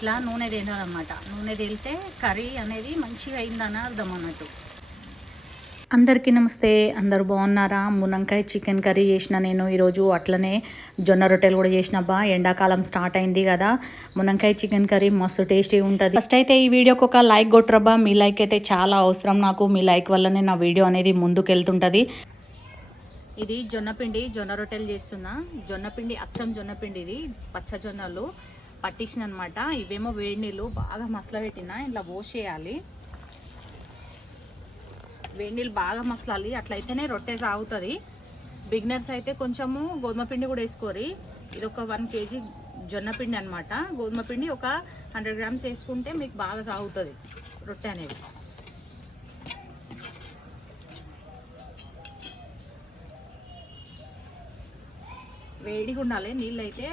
ఇట్లా నూనె తేలాలన్నమాట. నూనె తేలితే కర్రీ అనేది మంచిగా అయిందని అర్థం అన్నట్టు. అందరికీ నమస్తే. అందరు బాగున్నారా? మునక్కాయ చికెన్ కర్రీ చేసిన నేను ఈరోజు. అట్లనే జొన్న రొట్టెలు కూడా చేసినబ్బా. ఎండాకాలం స్టార్ట్ అయింది కదా, మునక్కాయ చికెన్ కర్రీ మస్తు టేస్టీ ఉంటుంది. ఫస్ట్ అయితే ఈ వీడియోకి ఒక లైక్ కొట్టరబ్బా. మీ లైక్ అయితే చాలా అవసరం నాకు. మీ లైక్ వల్లనే నా వీడియో అనేది ముందుకు వెళ్తుంటుంది. ఇది జొన్నపిండి, జొన్న రొట్టెలు చేస్తున్నా. జొన్నపిండి అచ్చం జొన్నపిండి, ఇది పచ్చ జొన్నలు పట్టించిన అనమాట. ఇవేమో వేడి నీళ్ళు బాగా మసలబెట్టిన, ఇలా పోసేయాలి. వేడి నీళ్ళు బాగా మసలాలి, అట్లయితేనే రొట్టె సాగుతుంది. బిగినర్స్ అయితే కొంచెము గోధుమ పిండి కూడా వేసుకోరి. ఇది ఒక 1 kg జొన్న పిండి అనమాట. గోధుమ పిండి ఒక 100 grams వేసుకుంటే మీకు బాగా సాగుతుంది రొట్టె అనేది. వేడిగా ఉండాలి నీళ్ళు అయితే,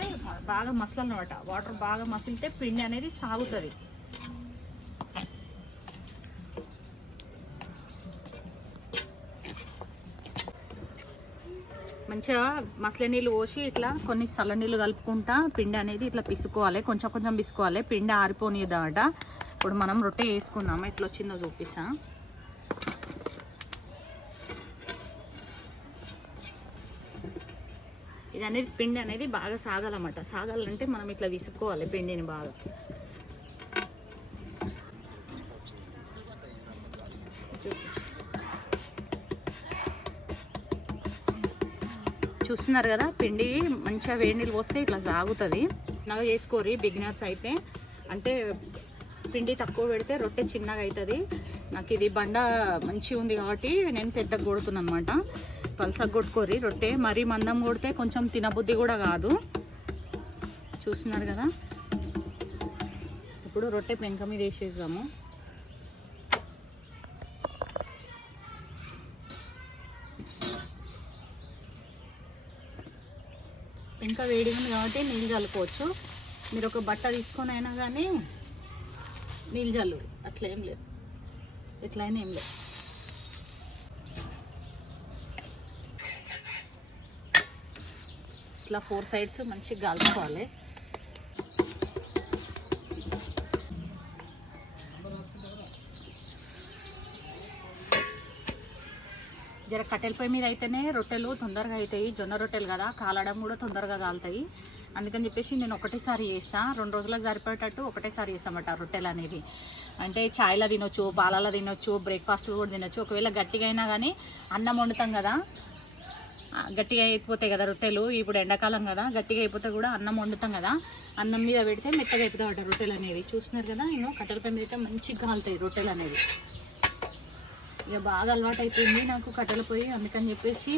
బాగా మసలనమాట. వాటర్ బాగా మసిలితే పిండి అనేది సాగుతుంది. మంచిగా మసలే నీళ్ళు పోసి ఇట్లా కొన్ని చల్ల నీళ్ళు కలుపుకుంటా పిండి అనేది ఇట్లా పిసుకోవాలి. కొంచెం కొంచెం పిసుకోవాలి, పిండి ఆరిపోనియదట. ఇప్పుడు మనం రొట్టె వేసుకుందాము. ఎట్లా వచ్చిందో చూపిస్తా. ఇది అనేది పిండి అనేది బాగా సాగాలన్నమాట. సాగాలంటే మనం ఇట్లా విసుకోవాలి పిండిని బాగా. చూస్తున్నారు కదా, పిండి మంచిగా వేడి నీళ్ళు పోస్తే ఇట్లా సాగుతుంది. చిన్నగా చేసుకోరి బిగినర్స్ అయితే. అంటే పిండి తక్కువ పెడితే రొట్టె చిన్నగా అవుతుంది. నాకు ఇది బండ మంచిగా ఉంది కాబట్టి నేను పెద్దగా కొడుతున్నాను అనమాట. పల్సగా కొట్టుకోరి రొట్టె. మరీ మందం కొడితే కొంచెం తినబుద్ధి కూడా కాదు. చూస్తున్నారు కదా, ఇప్పుడు రొట్టె పెంక మీద వేసేద్దాము. ఇంకా వేడిగా ఉంది కాబట్టి నీళ్ళు చల్లుకోవచ్చు. మీరు ఒక బట్ట తీసుకొని అయినా కానీ నీళ్ళు చల్లు, అట్లా ఏం లేదు. ఎట్లయినా ఏం లేదు. ఇట్లా 4 sides మంచిగా కాల్చుకోవాలి. జర కట్టెల పొయ్యి మీద అయితేనే రొట్టెలు తొందరగా అవుతాయి. జొన్న రొట్టెలు కదా, కాలడం కూడా తొందరగా కాలుతాయి. అందుకని చెప్పేసి నేను ఒకటేసారి చేస్తాను. 2 రోజులకు సరిపోయేటట్టు ఒకటేసారి చేస్తామట రొట్టెలు అనేది. అంటే చాయ్లో తినొచ్చు, పాలలో తినొచ్చు, బ్రేక్ఫాస్ట్ కూడా తినొచ్చు. ఒకవేళ గట్టిగా అయినా కానీ అన్నం వండుతాం కదా, గట్టిగా అయిపోతాయి కదా రొట్టెలు. ఇప్పుడు ఎండాకాలం కదా, గట్టిగా అయిపోతే కూడా అన్నం వండుతాం కదా, అన్నం మీద పెడితే మెత్తగా అయిపోతాయట రొట్టెలు అనేది. చూస్తున్నారు కదా, నేను కట్టెల పొయ్యి మీద అయితే మంచిగా కాలుతాయి రొట్టెలు అనేది. ఇక బాగా అలవాటు అయిపోయింది నాకు కట్టెల పొయ్యి. అందుకని చెప్పేసి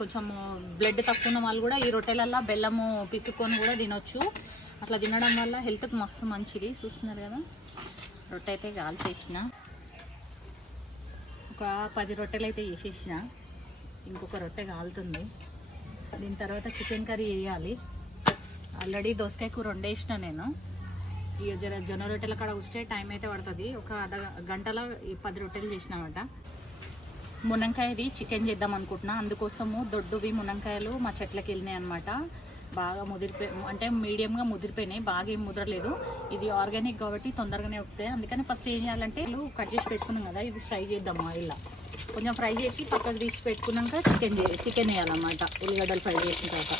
కొంచెం బ్లడ్ తక్కువ ఉన్న వాళ్ళు కూడా ఈ రొట్టెలల్లో బెల్లము పిసుకొని కూడా తినొచ్చు. అట్లా తినడం వల్ల హెల్త్కి మస్తు మంచిది. చూస్తున్నారు కదా, రొట్టె అయితే కాల్చేసిన. ఒక 10 రొట్టెలు అయితే చేసేసిన. ఇంకొక రొట్టె కాలుతుంది. దీని తర్వాత చికెన్ కర్రీ వేయాలి. ఆల్రెడీ దోసకాయ కూర వండేసిన నేను. ఇక జొన్న రొట్టెల కాడ వస్తే టైం అయితే పడుతుంది. ఒక గంటలో 10 రొట్టెలు చేసినామట. మునక్కాయది చికెన్ చేద్దాం అనుకుంటున్నా. అందుకోసము దొడ్డువి మునక్కాయలు మా చెట్లకి వెళ్ళినాయి అనమాట. బాగా అంటే మీడియంగా ముదిరిపోయినాయి, బాగా ఏం ముదరలేదు. ఇది ఆర్గానిక్ కాబట్టి తొందరగానే ఉడుకుతాయి. అందుకని ఫస్ట్ ఏం చేయాలంటే కట్ చేసి పెట్టుకున్నాం కదా, ఇవి ఫ్రై చేద్దాము ఆయిల్లో. కొంచెం ఫ్రై చేసి పక్కకు తీసి పెట్టుకున్నాక చికెన్ వేయాలన్నమాట. ఉల్లిగడ్డలు ఫ్రై చేసిన తర్వాత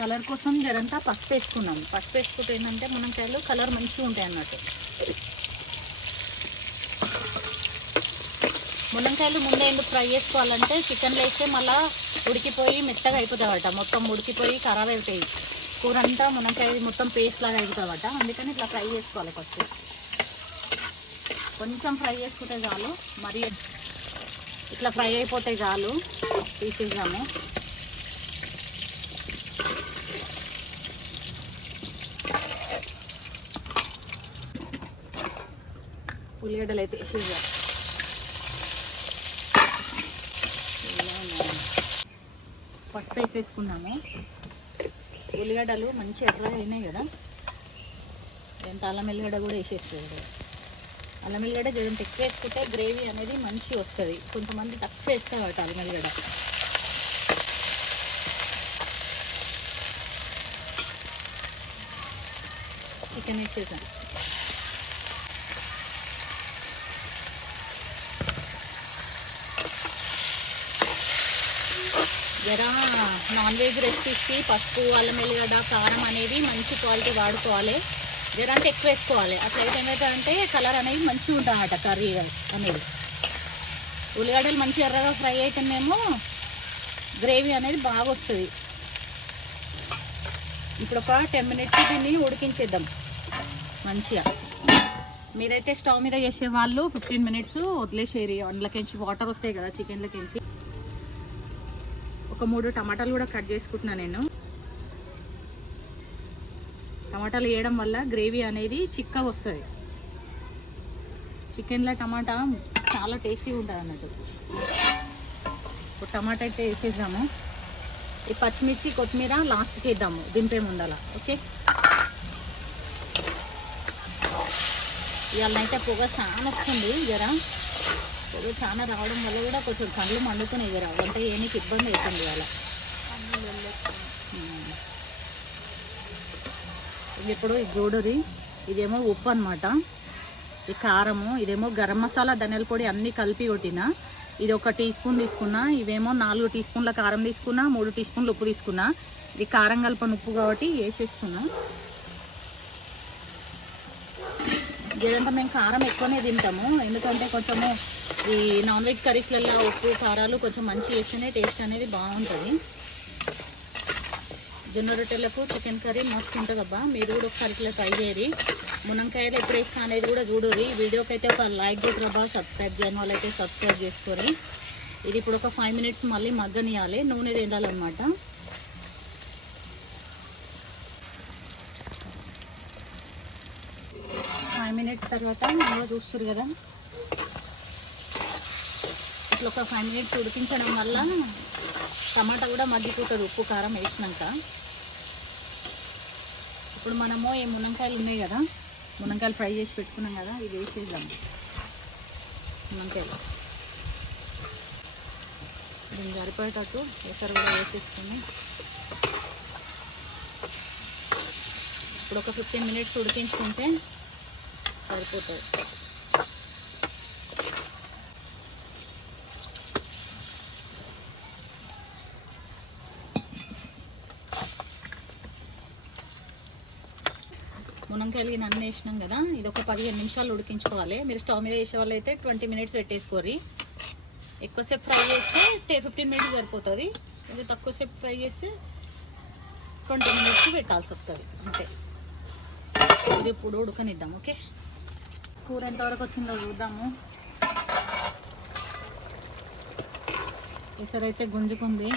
కలర్ కోసం జరంతా పసుపు వేసుకున్నాం. పసుపు వేసుకుంటే ఏంటంటే మునక్కాయలు కలర్ మంచిగా ఉంటాయి అన్నట్టు. మునక్కాయలు ముందే ఎందుకు ఫ్రై చేసుకోవాలంటే చికెన్లో వేస్తే మళ్ళీ ఉడికిపోయి మెత్తగా అయిపోతావట. మొత్తం ఉడికిపోయి ఖరాబ్ అవుతాయి. కూర అంతా మునక్కాయ మొత్తం పేస్ట్ లాగా అయిపోతావట. అందుకని ఇట్లా ఫ్రై చేసుకోవాలి. ఫస్ట్ కొంచెం ఫ్రై చేసుకుంటే చాలు, మరి ఇట్లా ఫ్రై అయిపోతే చాలు. తీసేద్దాము. ఉల్లిగడ్డలు అయితే వేసేద్దాం. పసుపు వేసేసుకున్నాము. ఉల్లిగడ్డలు మంచి ఎర్రగా అయినాయి కదా, ఎంత అల్లం ఎల్లిగడ్డ కూడా వేసేస్తుంది. అల్లం వెల్లిగడ్డ జరంత ఎక్కువ వేసుకుంటే గ్రేవీ అనేది మంచిగా వస్తుంది. కొంతమంది తక్కువ వేస్తారు కాబట్టి అల్లం వెల్లిగడ్డ. చికెన్ వేసేసాను. జరా నాన్ వెజ్ రెసిపీస్కి పసుపు, అల్లం వెల్లిగడ్డ, కారం అనేది మంచి క్వాలిటీ వాడుకోవాలి. జర అంటే ఎక్కువ వేసుకోవాలి. అట్లయితే ఏమవుతుందంటే కలర్ అనేది మంచిగా ఉంటుంది అన్నమాట కర్రీ అనేది. ఉల్లిగడ్డలు మంచి ఎర్రగా ఫ్రై అయితేనేమో గ్రేవీ అనేది బాగా వస్తుంది. ఇప్పుడు ఒక 10 మినిట్స్ దీన్ని ఉడికించేద్దాం మంచిగా. మీరైతే స్టవ్ మీద చేసే వాళ్ళు 15 మినిట్స్ వదిలేసేరి. అందులోకించి వాటర్ వస్తాయి కదా చికెన్లకించి. ఒక 3 టమాటాలు కూడా కట్ చేసుకుంటున్నాను నేను. టమాటాలు వేయడం వల్ల గ్రేవీ అనేది చిక్కగా వస్తుంది. చికెన్లో టమాటా చాలా టేస్టీగా ఉంటుంది అన్నట్టు. ఇప్పుడు టమాటా అయితే వేసేద్దాము. ఈ పచ్చిమిర్చి, కొత్తిమీర లాస్ట్కి వేద్దాము దింపే ముందల. ఓకే, ఇవాళ అయితే పొగ చాలా వస్తుంది. జర పొగ చాలా రావడం వల్ల కూడా కొంచెం కళ్ళు మండుతున్నాయి. జర వంట ఏనికి ఇబ్బంది అవుతుంది ఇవాళ. ఇప్పుడు జోడురి, ఇదేమో ఉప్పు అనమాట, ఈ కారము, ఇదేమో గరం మసాలా, ధనియాల పొడి అన్నీ కలిపి కొట్టిన. ఇది 1 టీ స్పూన్ తీసుకున్నా. ఇవేమో 4 టీ స్పూన్ల కారం తీసుకున్నా, 3 టీ స్పూన్లు ఉప్పు తీసుకున్నా. ఇది కారం కలపని ఉప్పు కాబట్టి వేసేస్తున్నా. ఇదంతా మేము కారం ఎక్కువనే తింటాము, ఎందుకంటే కొంచెము ఈ నాన్ వెజ్ కర్రీస్లలో ఉప్పు కారాలు కొంచెం మంచి వేస్తేనే టేస్ట్ అనేది బాగుంటుంది. జొన్న రొట్టెలకు చికెన్ కర్రీ మస్తు ఉంటుంది అబ్బా. మీరు కూడా ఒకసారి ఇట్లా ట్రై చేయరి. మునంకాయలు ఎప్పుడు వేస్తా అనేది కూడా చూడరి. వీడియోకి అయితే ఒక లైక్ కొట్టరబ్బా. సబ్స్క్రైబ్ చేయని వాళ్ళు అయితే సబ్స్క్రైబ్ చేసుకోరి. ఇది ఇప్పుడు ఒక 5 మినిట్స్ మళ్ళీ మగ్గనియాలి. నూనె తిండాలన్నమాట. మినిట్స్ తర్వాత మనం చూస్తారు కదా, ఇట్లా ఒక 5 మినిట్స్ ఉడికించడం వల్ల టమాటా కూడా మగ్గిపోతుంది ఉప్పు కారం వేసినాక. ఇప్పుడు మనము ఈ మునంకాయలు ఉన్నాయి కదా, మునంకాయలు ఫ్రై చేసి పెట్టుకున్నాం కదా, ఇది వేసేద్దాం. మునంకాయలు దీన్ని సరిపోయేటట్టు ఎసరు కూడా వేసేసుకుని ఇప్పుడు ఒక 15 మినిట్స్ ఉడికించుకుంటే సరిపోతుంది. మునంకాయలు అన్నీ వేసినాం కదా, ఇది ఒక 15 నిమిషాలు ఉడికించుకోవాలి. మీరు స్టవ్ మీద వేసే వాళ్ళు అయితే 20 మినిట్స్ పెట్టేసుకోరి. ఎక్కువసేపు ఫ్రై చేస్తే 15 మినిట్స్ సరిపోతుంది. ఇది తక్కువసేపు ఫ్రై చేస్తే 20 మినిట్స్ పెట్టాల్సి వస్తుంది అంతే. ఇది ఇప్పుడు ఉడకనిద్దాం. ఓకే, కూర ఎంతవరకు వచ్చిందో చూద్దాము. ఎసరు అయితే గుంజుకుంది,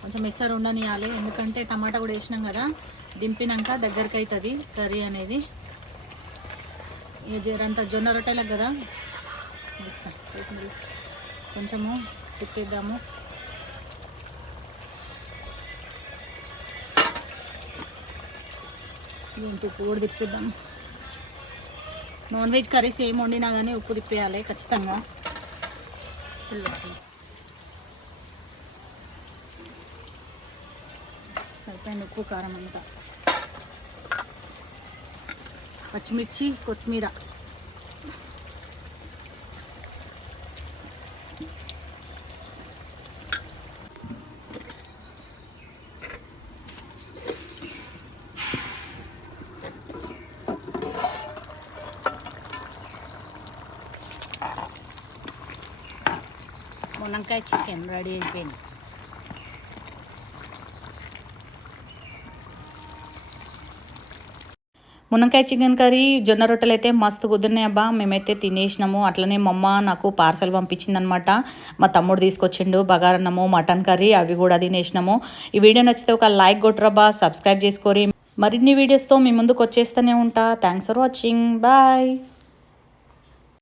కొంచెం ఎసరు ఉండనియాలి, ఎందుకంటే టమాటా కూడా వేసినాం కదా, దింపినాక దగ్గరికి అవుతుంది కర్రీ అనేది. జరంతా జొన్న రొట్టెలకు కదా, కొంచెము తిప్పేద్దాము. దీంతో ఉప్పు కూడా తిప్పేద్దాము. నాన్ వెజ్ కర్రీస్ ఏం వండినా కానీ ఉప్పు తిప్పేయాలి ఖచ్చితంగా. సరిపోయిన ఉప్పు కారం అంతా, పచ్చిమిర్చి, కొత్తిమీర. మునంకాయ చికెన్ రెడీ అయిపోయింది. మునంకాయ చికెన్ కర్రీ, జొన్న రొట్టెలు అయితే మస్తు కుదిరినాయి అబ్బా. మేమైతే తినేసినాము. అట్లనే మా అమ్మ నాకు పార్సల్ పంపించిందనమాట. మా తమ్ముడు తీసుకొచ్చిండు బగారన్నము, మటన్ కర్రీ, అవి కూడా తినేసినాము. ఈ వీడియో నచ్చితే ఒక లైక్ కొట్టరబ్బా, సబ్స్క్రైబ్ చేసుకోరి. మరిన్ని వీడియోస్తో మీ ముందుకు వచ్చేస్తూనే ఉంటా. Thanks for watching, bye.